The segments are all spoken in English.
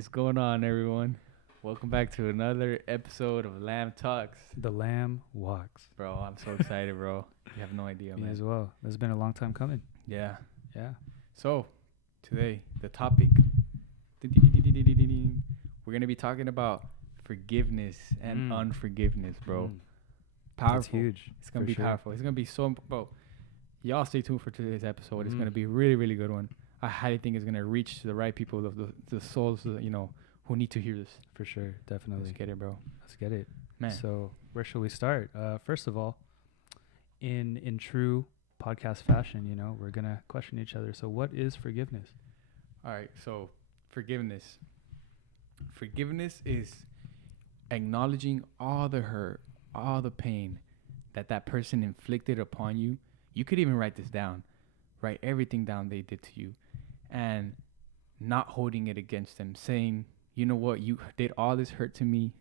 is going on, everyone? Welcome back to another episode of Lamb Talks. The lamb walks. Bro, I'm so excited, bro. You have no idea, Me man. as well. This has been a long time coming. Yeah. Yeah. So, today, the topic. We're going to be talking about forgiveness and unforgiveness, bro. Powerful. That's huge. It's going to be powerful. It's going to be so, bro. Y'all stay tuned for today's episode. It's going to be a really, really good one. I highly think it's going to reach the right people, the souls, who need to hear this. For sure. Definitely. Let's get it, bro. Let's get it. Man. So where shall we start? First of all, in true podcast fashion, we're going to question each other. So what is forgiveness? All right. So forgiveness. Forgiveness is acknowledging all the hurt, all the pain that person inflicted upon you. You could even write this down. Write everything down they did to you. And not holding it against them. Saying, you know what, you did all this hurt to me.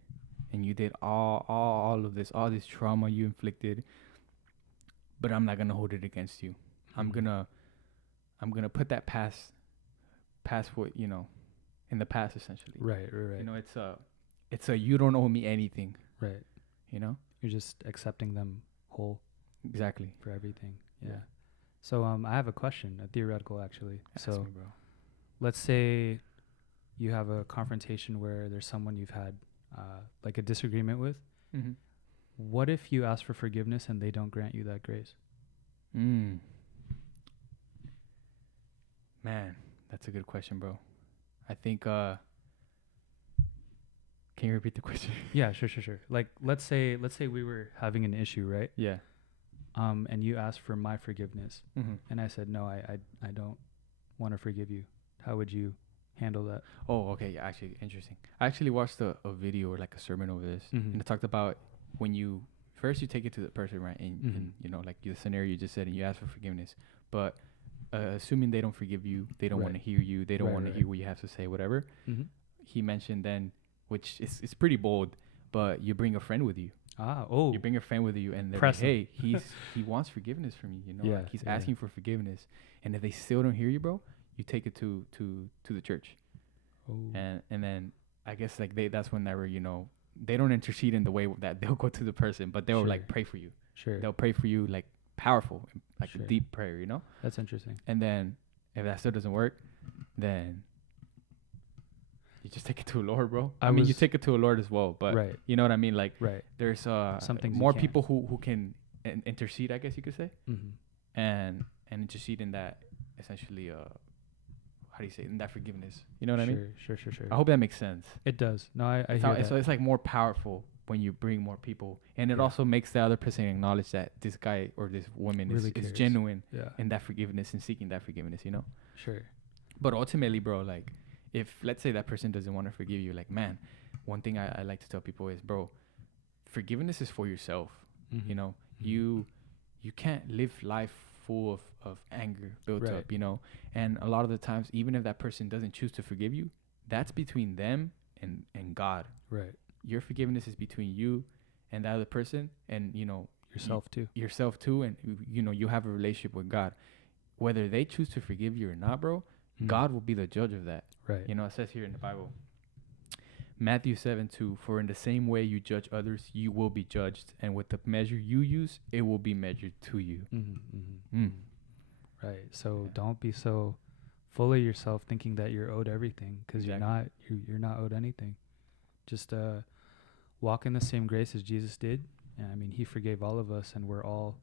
And you did all of this, all this trauma you inflicted. But I'm not going to hold it against you. I'm going to put that past what, in the past, essentially. Right. It's a you don't owe me anything. Right. You're just accepting them whole. Exactly. For everything. Yeah. So I have a question, a theoretical actually. Ask so me, bro. let's say you have a confrontation where there's someone you've had like a disagreement with. Mm-hmm. What if you ask for forgiveness and they don't grant you that grace? Man, that's a good question, bro. I think can you repeat the question? Yeah, sure. Like let's say we were having an issue, right? Yeah. And you asked for my forgiveness. Mm-hmm. And I said, no, I don't want to forgive you. How would you handle that? Oh, okay. Yeah, actually, interesting. I actually watched a video or like a sermon over this, Mm-hmm. and it talked about when you take it to the person, right? And like the scenario you just said, and you ask for forgiveness, but assuming they don't forgive you, they don't want to hear you, they don't want to hear what you have to say, whatever. Mm-hmm. He mentioned then, which is pretty bold, but you bring a friend with you. You bring a friend with you, and they're like, hey, he wants forgiveness from you. Like he's asking for forgiveness, and if they still don't hear you, bro, you take it to the church. And then I guess like that's whenever they don't intercede in the way that they'll go to the person, but they'll like pray for you. Sure. They'll pray for you like powerful, like a deep prayer. That's interesting. And then if that still doesn't work, then you just take it to a Lord, bro. I mean, you take it to a Lord as well, but you know what I mean? Like, there's more people who can intercede, I guess you could say, and intercede in that, essentially, how do you say it? In that forgiveness. You know what I mean? Sure. I hope that makes sense. It does. No, I hear that. So it's like more powerful when you bring more people, and it also makes the other person acknowledge that this guy or this woman really is genuine in that forgiveness and seeking that forgiveness, Sure. But ultimately, bro, like, if let's say that person doesn't want to forgive you, like, man, one thing I like to tell people is, bro, forgiveness is for yourself. Mm-hmm. You can't live life full of anger built up, and a lot of the times, even if that person doesn't choose to forgive you, that's between them and God. Right. Your forgiveness is between you and that other person, and yourself too, and you have a relationship with God. Whether they choose to forgive you or not, bro, God will be the judge of that. Right. It says here in the Bible, Matthew 7:2, for in the same way you judge others, you will be judged. And with the measure you use, it will be measured to you. Right. So don't be so full of yourself thinking that you're owed everything, because you're not. You're not owed anything. Just walk in the same grace as Jesus did. And I mean, he forgave all of us, and we're all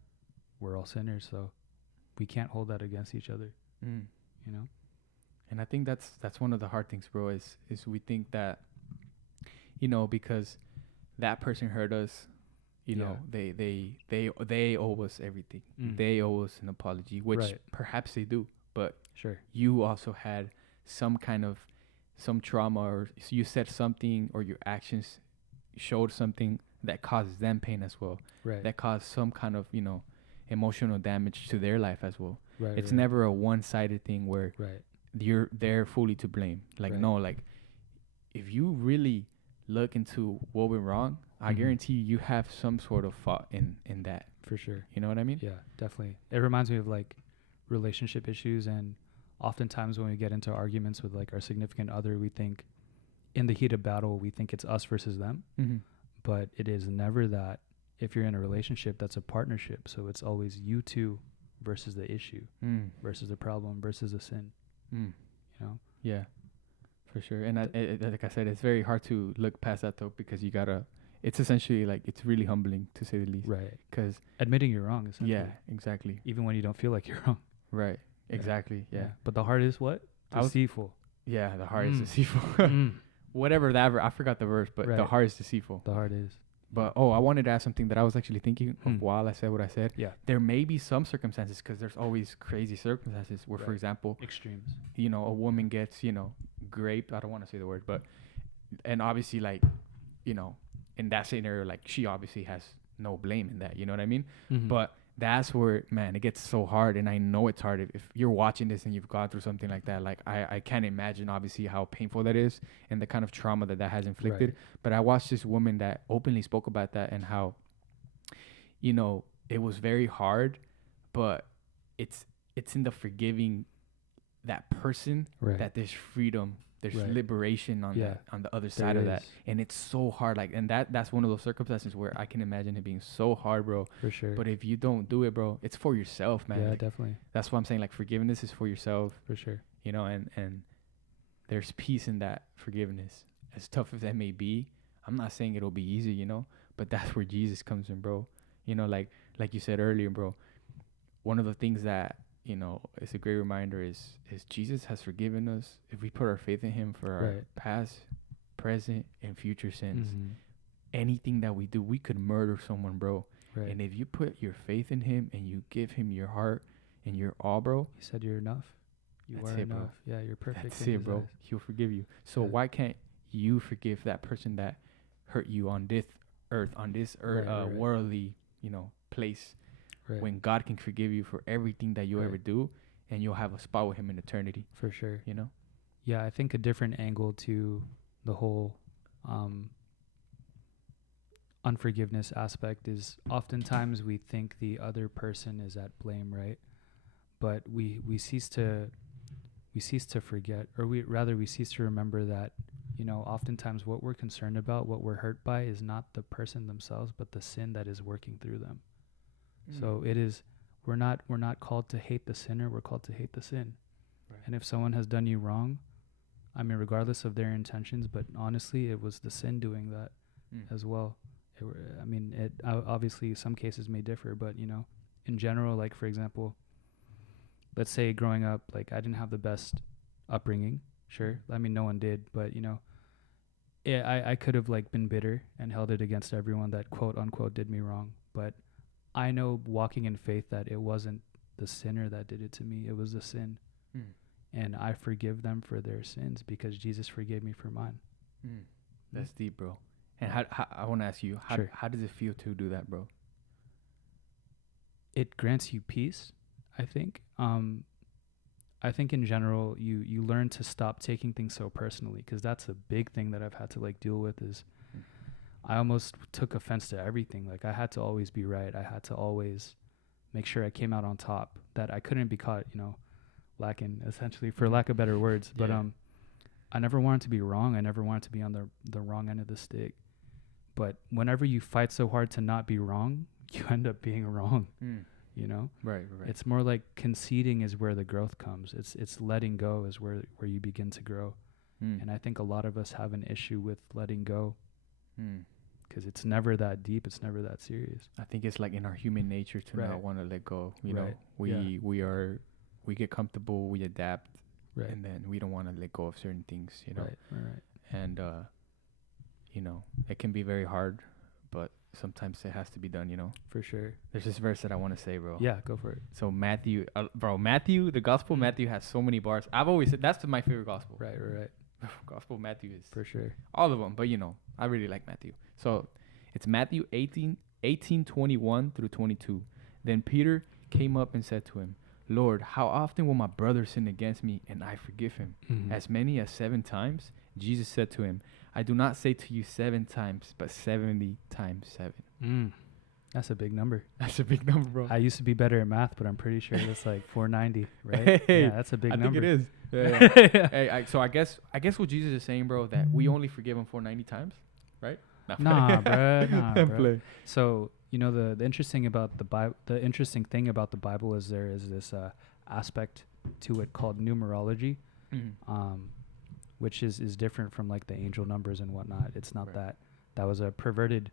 sinners. So we can't hold that against each other. And I think that's one of the hard things, bro, is we think that, because that person hurt us, they owe us everything. They owe us an apology, which perhaps they do. But you also had some trauma, or you said something, or your actions showed something that causes them pain as well. Right. That caused some kind of, emotional damage to their life as well. Right. It's never a one-sided thing where they're fully to blame. Like, no, like, if you really look into what went wrong, I guarantee you have some sort of fault in that. For sure. You know what I mean? Yeah, definitely. It reminds me of like relationship issues, and oftentimes when we get into arguments with like our significant other, we think in the heat of battle, we think it's us versus them, but it is never that. If you're in a relationship, that's a partnership. So it's always you two versus the issue, versus the problem, versus the sin. You know? Yeah, for sure. And like I said, it's very hard to look past that though, because you gotta. It's essentially like it's really humbling to say the least. Right. Because admitting you're wrong. Essentially. Yeah. Exactly. Even when you don't feel like you're wrong. Right. Exactly. Yeah. But the heart is what? Deceitful. Yeah. The heart is deceitful. Whatever that. I forgot the verse, but the heart is deceitful. The heart is. But I wanted to add something that I was actually thinking of while I said what I said. Yeah. There may be some circumstances, because there's always crazy circumstances where, for example, extremes. You know, a woman gets, you know, raped. I don't want to say the word, but, and obviously, like, you know, in that scenario, like, she obviously has no blame in that. You know what I mean? But that's where, man, it gets so hard. And I know it's hard. If you're watching this and you've gone through something like that, like, I can't imagine, obviously, how painful that is and the kind of trauma that has inflicted. Right. But I watched this woman that openly spoke about that and how, you know, it was very hard, but it's in the forgiving that person that there's freedom. There's liberation on the other side of that. And it's so hard. Like, and that's one of those circumstances where I can imagine it being so hard, bro. For sure. But if you don't do it, bro, it's for yourself, man. Yeah, like, definitely. That's why I'm saying, like, forgiveness is for yourself. For sure. You know, and there's peace in that forgiveness. As tough as that may be, I'm not saying it'll be easy, you know, but that's where Jesus comes in, bro. You know, like you said earlier, bro, one of the things that, you know, it's a great reminder is Jesus has forgiven us if we put our faith in him for our past, present, and future sins. Anything that we do, we could murder someone, bro. Right. And if you put your faith in him and you give him your heart and your all, bro. He said you're enough. You are enough. Bro. Yeah, you're perfect. That's it, bro. He'll forgive you. So why can't you forgive that person that hurt you on this earth, worldly, you know, place? Right. When God can forgive you for everything that you ever do, and you'll have a spot with him in eternity. For sure. You know? Yeah, I think a different angle to the whole unforgiveness aspect is oftentimes we think the other person is at blame, right? But we cease to forget, or we cease to remember that, you know, oftentimes what we're concerned about, what we're hurt by, is not the person themselves, but the sin that is working through them. So it is, we're not called to hate the sinner, we're called to hate the sin. Right. And if someone has done you wrong, I mean, regardless of their intentions, but honestly, it was the sin doing that as well. Obviously some cases may differ, but, you know, in general, like, for example, let's say growing up, like, I didn't have the best upbringing. Sure. I mean, no one did, but, you know, I could have, like, been bitter and held it against everyone that quote unquote did me wrong. But I know, walking in faith, that it wasn't the sinner that did it to me. It was the sin. And I forgive them for their sins because Jesus forgave me for mine. That's deep, bro. And how I want to ask you, how does it feel to do that, bro? It grants you peace, I think. I think in general, you learn to stop taking things so personally, because that's a big thing that I've had to, like, deal with is I almost took offense to everything. Like, I had to always be right. I had to always make sure I came out on top, that I couldn't be caught, you know, lacking, essentially, for lack of better words. But I never wanted to be wrong. I never wanted to be on the wrong end of the stick. But whenever you fight so hard to not be wrong, you end up being wrong, you know? Right. It's more like conceding is where the growth comes. It's letting go is where you begin to grow. And I think a lot of us have an issue with letting go. Because it's never that deep, it's never that serious. I think it's like in our human nature to not want to let go. You know, we get comfortable, we adapt, and then we don't want to let go of certain things. You know, right. And you know, it can be very hard, but sometimes it has to be done. You know, for sure. There's this verse that I want to say, bro. Yeah, go for it. So Matthew, the Gospel Matthew has so many bars. I've always said that's my favorite Gospel. Right. Gospel Matthew is for sure all of them, but you know, I really like Matthew. So it's Matthew 18:21 through 22. Then Peter came up and said to him, Lord, how often will my brother sin against me and I forgive him? As many as 7 times? Jesus said to him, I do not say to you 7 times, but 70 times 7. That's a big number. That's a big number, bro. I used to be better at math, but I'm pretty sure it's like 490, right? Hey, Yeah, that's a big number. I think it is. Yeah, yeah. Hey, so I guess what Jesus is saying, bro, that we only forgive him 490 times, right? Nah, bro. Play. So the interesting about the interesting thing about the Bible is there is this aspect to it called numerology, which is different from like the angel numbers and whatnot. It's not that was a perverted,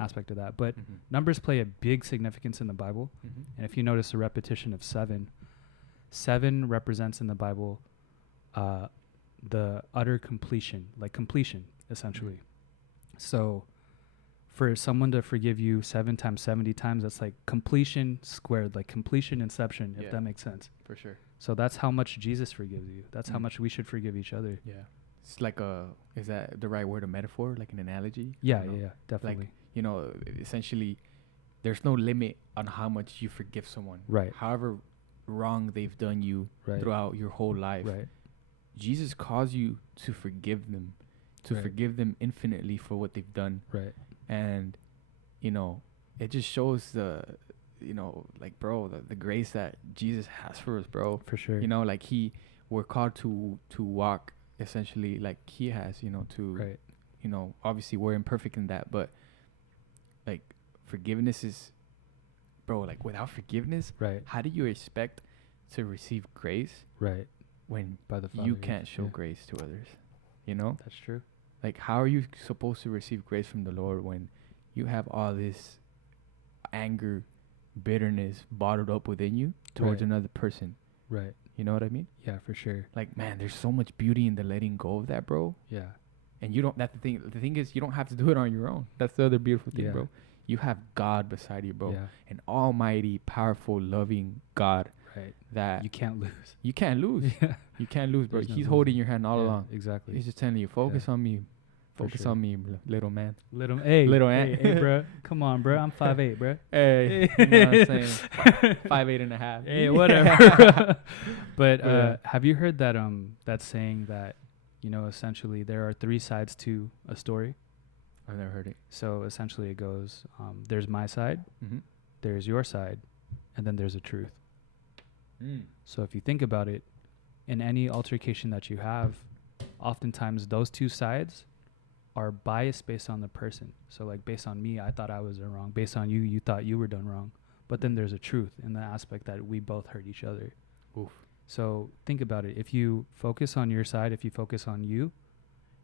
aspect of that. But numbers play a big significance in the Bible. And if you notice the repetition of 7 represents in the Bible the utter completion, like completion, essentially. So for someone to forgive you 7 times 70 times, that's like completion squared, like completion inception, if that makes sense. For sure. So that's how much Jesus forgives you. That's how much we should forgive each other. Yeah. It's like is that the right word, a metaphor, like an analogy? Yeah, definitely. Like, essentially, there's no limit on how much you forgive someone. Right. However wrong they've done you throughout your whole life. Right. Jesus calls you to forgive them, forgive them infinitely for what they've done. Right. And, it just shows like, bro, the grace that Jesus has for us, bro. For sure. Like we're called to walk essentially like he has, obviously we're imperfect in that, but like forgiveness is, bro, like without forgiveness, how do you expect to receive grace? Right. When by the you can't show grace to others, That's true. Like, how are you supposed to receive grace from the Lord when you have all this anger, bitterness bottled up within you towards another person? Right. You know what I mean? Yeah, for sure. Like, man, there's so much beauty in the letting go of that, bro. Yeah. And you don't, that's the thing. The thing is, you don't have to do it on your own. That's the other beautiful thing, bro. You have God beside you, bro. Yeah. An almighty, powerful, loving God. Right. That you can't lose. You can't lose. Yeah. You can't lose, bro. He's no holding your hand all along. Exactly. He's just telling you, focus on me. Focus on me, little man. Little ant. Hey, bro. Come on, bro. I'm 5'8", bro. Hey, you know what I'm saying? 5'8" and a half. Hey, whatever. But have you heard that saying that, essentially there are 3 sides to a story? I've never heard it. So essentially it goes, there's my side, there's your side, and then there's a truth. So if you think about it, in any altercation that you have, oftentimes those 2 sides are biased based on the person. So like based on me, I thought I was wrong. Based on you, you thought you were done wrong. But then there's a truth in the aspect that we both hurt each other. Oof. So think about it. If you focus on your side, if you focus on you,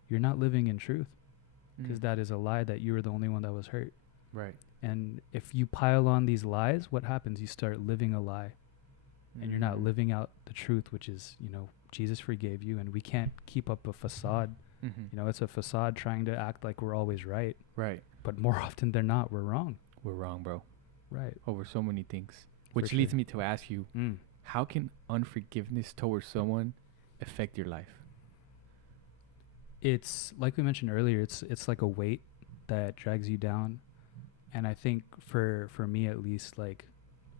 you're not living in truth, because that is a lie that you were the only one that was hurt. Right. And if you pile on these lies, what happens? You start living a lie. And you're not living out the truth, which is, Jesus forgave you, and we can't keep up a facade. It's a facade trying to act like we're always right. Right. But more often than not, we're wrong. We're wrong, bro. Right. Over so many things. Which leads me to ask you, how can unforgiveness towards someone affect your life? It's like we mentioned earlier, it's like a weight that drags you down. And I think for me at least, like,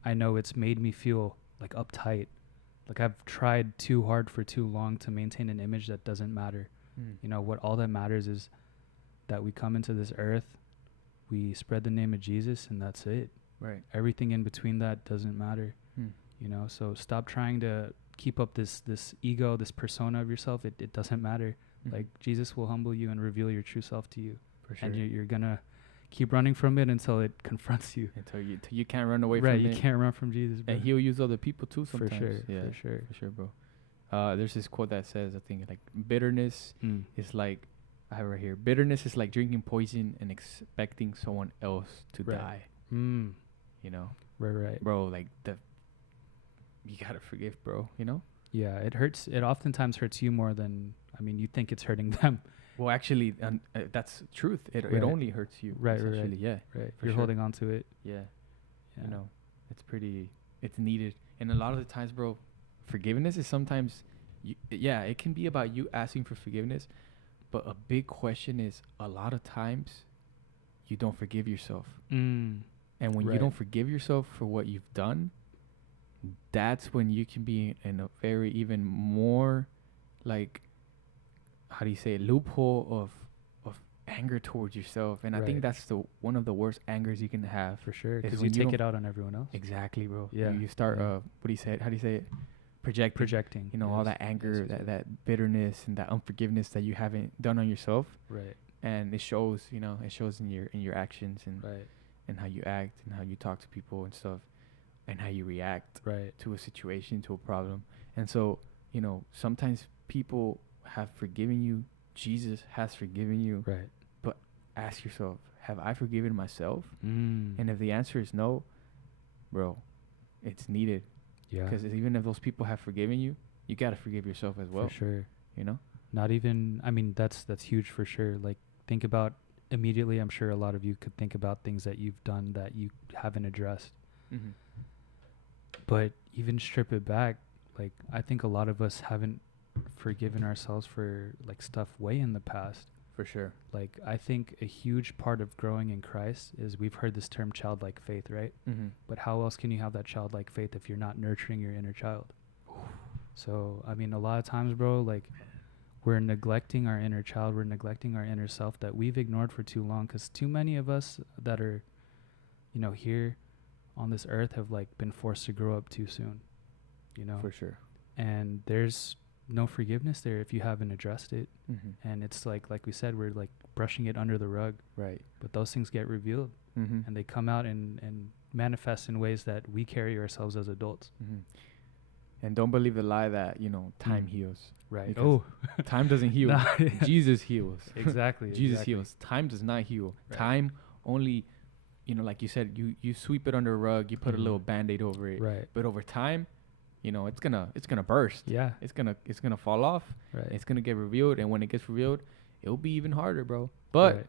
I know it's made me feel like uptight. Like I've tried too hard for too long to maintain an image that doesn't matter. What all that matters is that we come into this earth, we spread the name of Jesus, and that's it. Right. Everything in between that doesn't matter. So stop trying to keep up this ego, this persona of yourself. It doesn't matter. Like Jesus will humble you and reveal your true self to you. For sure. And you're gonna keep running from it until it confronts you. Until you can't run away from it. Right, you can't run from Jesus, bro. And he'll use other people too sometimes. For sure, yeah, for sure, bro. There's this quote that says, I think, like, bitterness is like, I have it right here, bitterness is like drinking poison and expecting someone else to die. Right. Bro, like, you gotta forgive, bro, Yeah, it hurts. It oftentimes hurts you more than, you think it's hurting them. Well, actually, that's truth. It only hurts you. Right. Yeah. Right. You're holding on to it. Yeah. It's needed. And a lot of the times, bro, forgiveness is sometimes, it can be about you asking for forgiveness. But a big question is, a lot of times, you don't forgive yourself. And when you don't forgive yourself for what you've done, that's when you can be in a very even more, like, how do you say it, loophole of anger towards yourself. And I Right. think that's the one of the worst angers you can have. For sure, is because when you take don't- it out on everyone else. Exactly, bro. Yeah, You start yeah. what do you say? How do you say it? Projecting. You know, all yes, that anger, yes, yes. that bitterness and that unforgiveness that you haven't done on yourself, Right, and it shows. You know, it shows in your actions and right, and how you act and how you talk to people and stuff, and how you react right. to a situation, to a problem. And so, you know, sometimes people have forgiven you. Jesus has forgiven you. Right. But ask yourself, have I forgiven myself? Mm. And if the answer is no, bro, it's needed. Yeah, Because even if those people have forgiven you, you got to forgive yourself as well. for sure. You know? Not even, I mean, that's huge for sure. Like, think about immediately, I'm sure a lot of you could think about things that you've done that you haven't addressed. Mm-hmm. But even strip it back, like, I think a lot of us haven't forgiven ourselves for, like, stuff way in the past. For sure. Like, I think a huge part of growing in Christ is we've heard this term childlike faith, right? Mm-hmm. But how else can you have that childlike faith if you're not nurturing your inner child? So, I mean, a lot of times, bro, like, we're neglecting our inner child. We're neglecting our inner self that we've ignored for too long, because too many of us that are, you know, here on this earth have, like, been forced to grow up too soon, you know? For sure. And there's no forgiveness there if you haven't addressed it. Mm-hmm. And it's like we said, we're, like, brushing it under the rug. Right. But those things get revealed, Mm-hmm. and they come out and manifest in ways that we carry ourselves as adults. Mm-hmm. And don't believe the lie that, you know, time heals. Right. Because Oh, time doesn't heal. Nah. Jesus heals. exactly. Jesus exactly. heals. Time does not heal. Right. Time only, you know, like you said, you sweep it under a rug, you put a little Band-Aid over it. Right. But over time, you know, it's gonna burst. Yeah. It's gonna fall off. Right. It's gonna get revealed, and when it gets revealed, it'll be even harder, bro. But Right.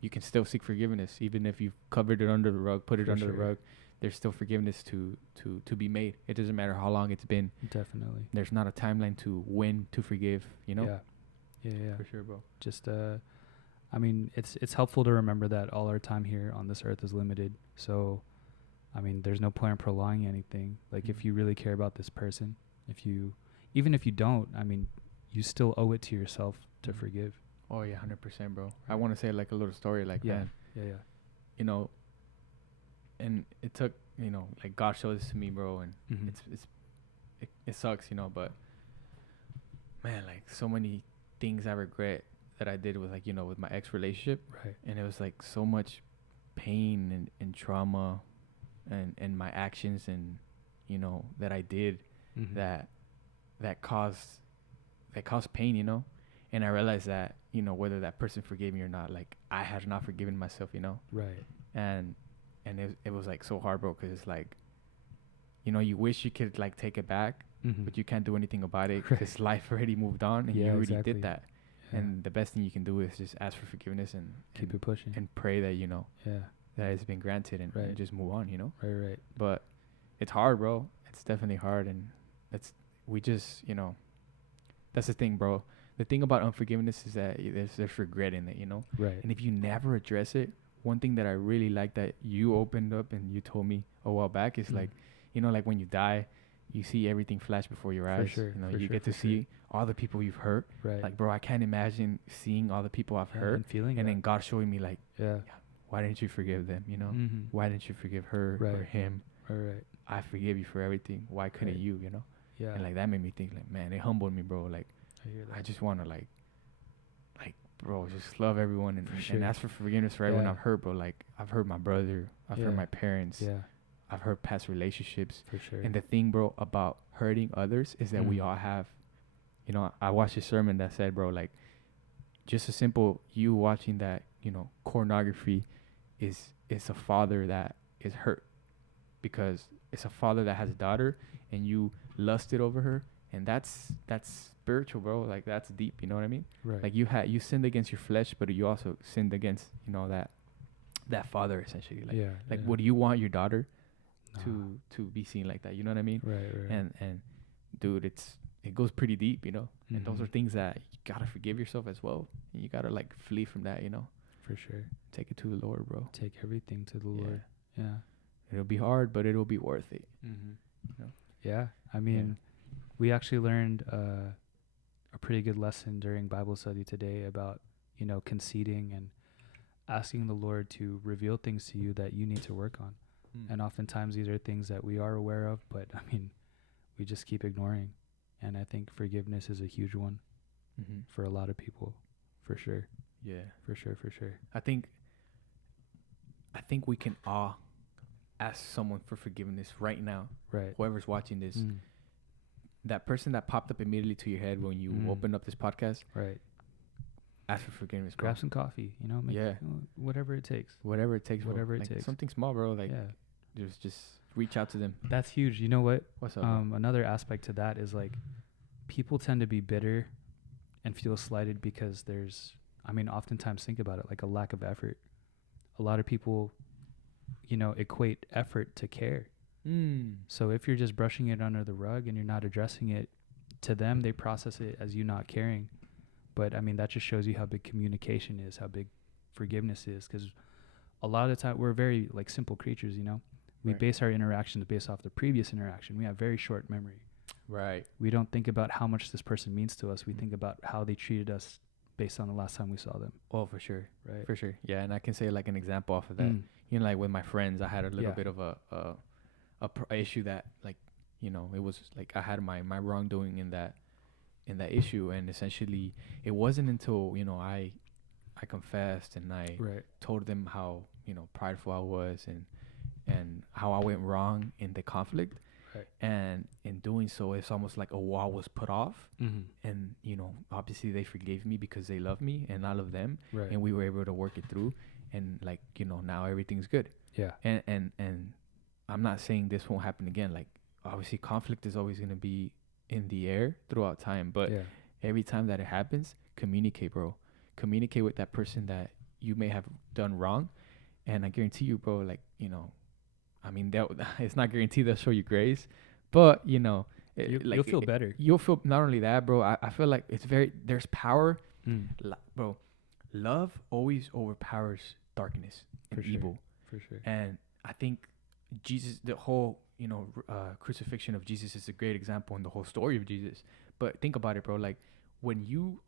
you can still seek forgiveness, even if you've covered it under the rug, put it For under the sure. rug. There's still forgiveness to be made. It doesn't matter how long it's been. Definitely. There's not a timeline to when to forgive. You know. Yeah. Yeah. For sure, bro. Just I mean, it's helpful to remember that all our time here on this earth is limited. So, I mean, there's no point in prolonging anything. Like, if you really care about this person, even if you don't, I mean, you still owe it to yourself to forgive. Oh yeah, 100%, bro. I want to say like a little story, like man, Yeah. you know. And it took, you know, like God showed this to me, bro, and Mm-hmm. it sucks, you know, but man, like so many things I regret that I did with, like, you know, with my ex relationship, Right. and it was like so much pain and trauma and my actions and, you know, that I did Mm-hmm. that caused pain, you know. And I realized that, you know, whether that person forgave me or not, like I had not forgiven myself, you know. Right. And it was like so hard, bro, because it's like, you know, you wish you could like take it back, Mm-hmm. but you can't do anything about it Right. because life already moved on, and you Yeah, already exactly. did that. Yeah. And the best thing you can do is just ask for forgiveness and keep it pushing. and pray that, you know, Yeah. that it's been granted, and Right. just move on, you know. Right. But it's hard, bro. It's definitely hard, and we just, you know, that's the thing, bro. The thing about unforgiveness is that there's regret in it, you know. Right. And if you never address it, one thing that I really like that you opened up and you told me a while back is like, you know, like when you die, you see everything flash before your eyes. sure, You know, for you sure, get to for sure. see all the people you've hurt. Right. Like, bro, I can't imagine seeing all the people I've Yeah, hurt, and feeling and that. then God showing me like, Yeah. why didn't you forgive them? You know, Mm-hmm. why didn't you forgive her or Right. him? Right. I forgive you for everything. Why couldn't Right. you? You know. Yeah. And like that made me think, like, man, it humbled me, bro. Like, I hear that. I just want to like, bro, just love everyone and sure. ask for forgiveness for everyone Yeah. I've hurt, bro. Like, I've hurt my brother, I've Yeah. hurt my parents, Yeah. I've hurt past relationships. For sure. And the thing, bro, about hurting others is that we all have, you know, I watched a sermon that said, bro, like, just a simple you watching that, you know, pornography is a father that is hurt because it's a father that has a daughter and you lusted over her, and that's spiritual, bro. Like, that's deep, you know what I mean? Right. Like, you sinned against your flesh, but you also sinned against, you know, that father essentially. Like, yeah. like yeah. would you want your daughter Nah. to be seen like that? You know what I mean? Right. And dude, it goes pretty deep, you know. And those are Mhm. things that you gotta forgive yourself as well, and you gotta like flee from that, you know. For sure. Take it to the Lord, bro. Take everything to the Yeah. Lord. Yeah. It'll be hard, but it'll be worth it. Mm-hmm. You know? Yeah. I mean, we actually learned a pretty good lesson during Bible study today about, you know, conceding and asking the Lord to reveal things to you that you need to work on. Mm. And oftentimes these are things that we are aware of, but I mean, we just keep ignoring. And I think forgiveness is a huge one Mm-hmm. for a lot of people, for sure. Yeah. For sure. I think we can all ask someone for forgiveness right now. Right. Whoever's watching this, Mm. that person that popped up immediately to your head when you opened up this podcast, Right. ask for forgiveness, bro. Grab some coffee, make, Yeah. Whatever it takes. Whatever it takes, bro. Whatever it Like, takes. something small, bro. Like, Yeah. just reach out to them. That's huge. You know what? What's up, bro? Another aspect to that is like people tend to be bitter and feel slighted because there's, oftentimes think about it, like a lack of effort. A lot of people, equate effort to care. So if you're just brushing it under the rug and you're not addressing it, to them, they process it as you not caring. But that just shows you how big communication is, how big forgiveness is. Because a lot of the time we're very like simple creatures, we Right. base our interactions based off the previous interaction. We have very short memory. Right. We don't think about how much this person means to us. We think about how they treated us based on the last time we saw them. Oh, for sure. Right. For sure. Yeah, and I can say like an example off of that. Like with my friends, I had a little Yeah. bit of a issue that like, it was like I had my wrongdoing in that issue, and essentially it wasn't until I confessed and I Right. told them how prideful I was and how I went wrong in the conflict. Right. And in doing so, it's almost like a wall was put off, Mm-hmm. and obviously they forgave me because they love me and I love them, Right. and we were able to work it through, and like now everything's good. Yeah. And I'm not saying this won't happen again. Like, obviously conflict is always going to be in the air throughout time, but yeah. every time that it happens, communicate, bro. Communicate with that person that you may have done wrong, and I guarantee you, bro, like, it's not guaranteed they'll show you grace, but You'll feel better. You'll feel, not only that, bro, I feel like there's power. Mm. Bro, love always overpowers darkness and For sure. evil. For sure. And I think Jesus, the whole, crucifixion of Jesus is a great example in the whole story of Jesus. But think about it, bro. Like, when you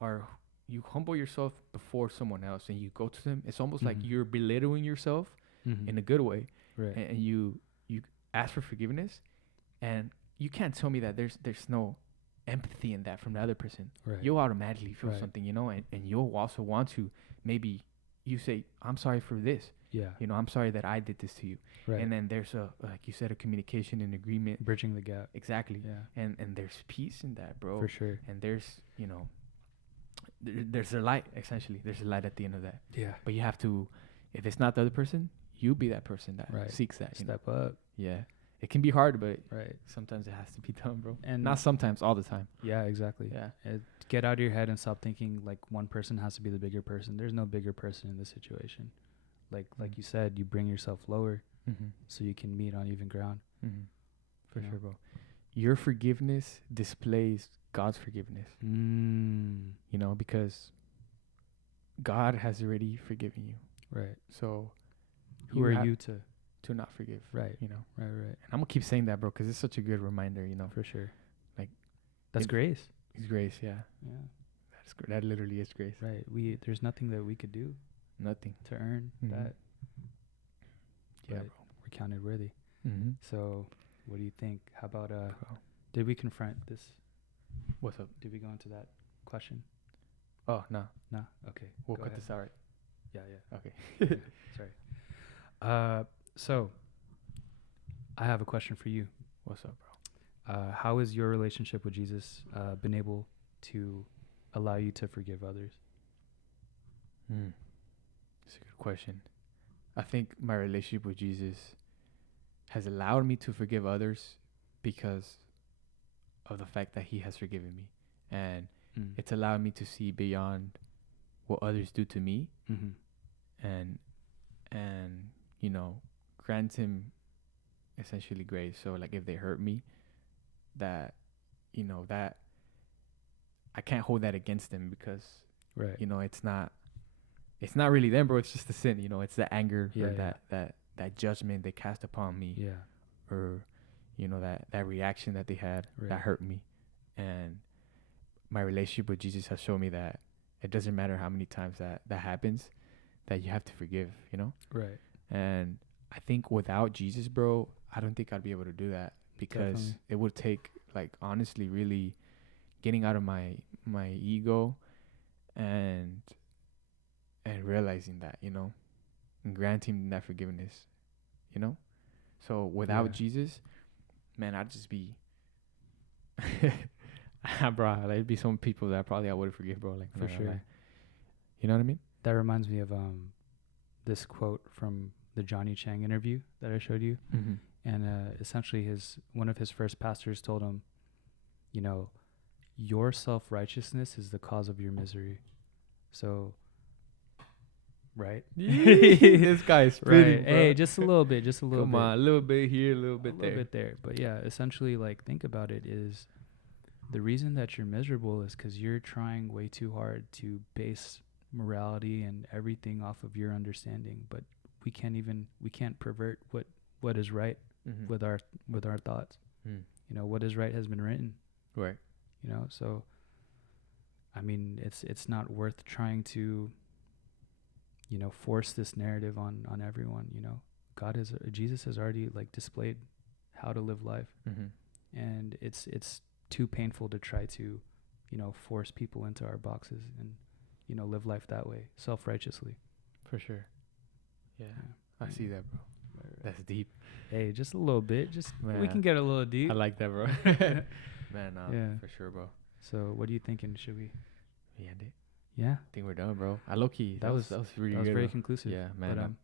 humble yourself before someone else and you go to them, it's almost like you're belittling yourself in a good way. Right. And you ask for forgiveness, and you can't tell me that there's no empathy in that from the other person. Right. You'll automatically feel Right. something, and you'll also want to, maybe you say, I'm sorry for this. Yeah. I'm sorry that I did this to you. Right. And then there's like you said, a communication and agreement. Bridging the gap. Exactly. Yeah. And there's peace in that, bro. For sure. And there's, there's a light, essentially. There's a light at the end of that. Yeah. But you have to, if it's not the other person, you be that person that Right. seeks that. Step up. Yeah. It can be hard, but Right. sometimes it has to be done, bro. And Not sometimes, all the time. Yeah, exactly. Yeah. Get out of your head and stop thinking like one person has to be the bigger person. There's no bigger person in this situation. Like you said, you bring yourself lower so you can meet on even ground. For You know? sure, bro. Your forgiveness displays God's forgiveness. Because God has already forgiven you. Right. So Who are you to not forgive? Right. Right. Right. And I'm gonna keep saying that, bro, because it's such a good reminder. For sure. Like, that's grace. It's grace. Yeah. Yeah. That literally is grace. Right. There's nothing that we could do Nothing. to earn that. Yeah, but we're counted worthy. Mm-hmm. So, what do you think? How about did we confront this? What's up? Did we go into that question? Oh, no. No. Okay. We'll go cut ahead. this out, right? Yeah. Okay. Sorry. So I have a question for you. What's up, bro? How has your relationship with Jesus been able to allow you to forgive others? That's a good question. I think my relationship with Jesus has allowed me to forgive others because of the fact that he has forgiven me. And it's allowed me to see beyond what others do to me and grant him essentially grace. So like if they hurt me, that that I can't hold that against them because right. It's not really them, bro. It's just the sin, it's the anger or Yeah. that judgment they cast upon me, Yeah. or that reaction that they had that hurt me. And my relationship with Jesus has shown me that it doesn't matter how many times that happens, that you have to forgive, you know? Right. And I think without Jesus, bro, I don't think I'd be able to do that, because Definitely. it would take, like, honestly, really getting out of my ego and realizing that, you know, and granting that forgiveness, you know? So without Yeah. Jesus, man, I'd just be bro, there'd be some people that probably I would forgive, bro, like, For sure. lie. You know what I mean? That reminds me of this quote from the Johnny Chang interview that I showed you. Mm-hmm. And essentially one of his first pastors told him, you know, your self-righteousness is the cause of your misery. So, right? This guy's spitting, Right. bro. Hey, just a little bit, just a little Come bit. on, a little bit here, a little bit A there. little bit there. But yeah, essentially, like, think about it, is the reason that you're miserable is because you're trying way too hard to base morality and everything off of your understanding. But we can't pervert what is right Mm-hmm. with our thoughts. Mm. You know, what is right has been written. Right. You know, so I mean, it's not worth trying to, you know, force this narrative on everyone. You know, Jesus has already, like, displayed how to live life, Mm-hmm. and it's too painful to try to, you know, force people into our boxes and, you know, live life that way, self-righteously. For sure. Yeah. Yeah. I see that, bro. That's deep. Hey, just a little bit. Just we Man, can get a little deep. I like that, bro. Man, Yeah. for sure, bro. So, what are you thinking? Should we? We end it. Yeah, I think we're done, bro. I low key. That was really that was good. very bro. conclusive. Yeah, man.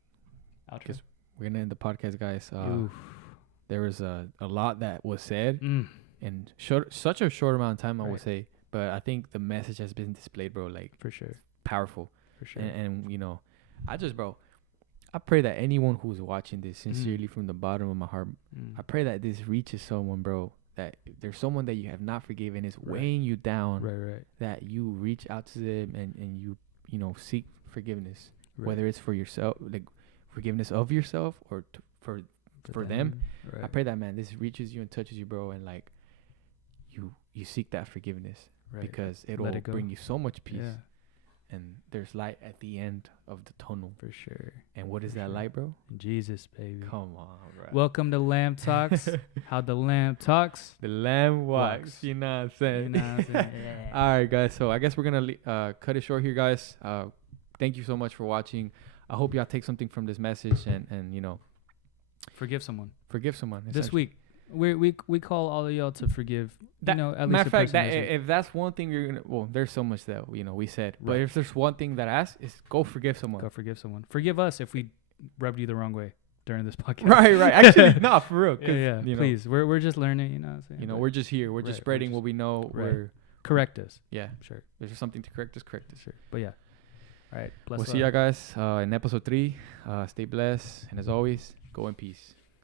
But outro. guess we're gonna end the podcast, guys. Oof. There was a lot that was said Mm. in such a short amount of time, I would Right. say. But I think the message has been displayed, bro. Like, For sure. powerful. For sure. And you know, I pray that anyone who's watching this sincerely from the bottom of my heart, I pray that this reaches someone, bro. That if there's someone that you have not forgiven, is Right. weighing you down. Right. That you reach out to them and you know, seek forgiveness, Right. whether it's for yourself, like forgiveness of yourself, or for them. Right. I pray that, man, this reaches you and touches you, bro, and like you seek that forgiveness, Right. because Let it'll it go. bring you so much peace. Yeah, And there's light at the end of the tunnel. for sure. And what is For that sure. light, bro? Jesus, baby. Come on, bro. Welcome to Lamb Talks. How the Lamb talks. The lamb walks. Walks. You know what I'm saying? You know what I'm saying? Yeah. All right, guys. So I guess we're gonna cut it short here, guys. Thank you so much for watching. I hope y'all take something from this message and you know, Forgive someone. forgive someone This essentially. week, we call all of y'all to forgive. That- you know, at least Matter the of fact, person that this week. if that's one thing you're gonna, well, there's so much that you know we said, but Right. if there's one thing that I ask is go forgive someone. Go forgive someone. Forgive us if we rubbed you the wrong way during this podcast. Right. Actually, no, for real. 'Cause, Yeah. you know, Please, we're just learning. You know what I'm saying? You know, But we're just here. We're Right, just we're spreading just- what we know. right. We're correct us. yeah. Sure. If there's something to correct us, correct us. Sure. But yeah. All right. Bless We'll see y'all guys in episode 3. Stay blessed, and as always, go in peace.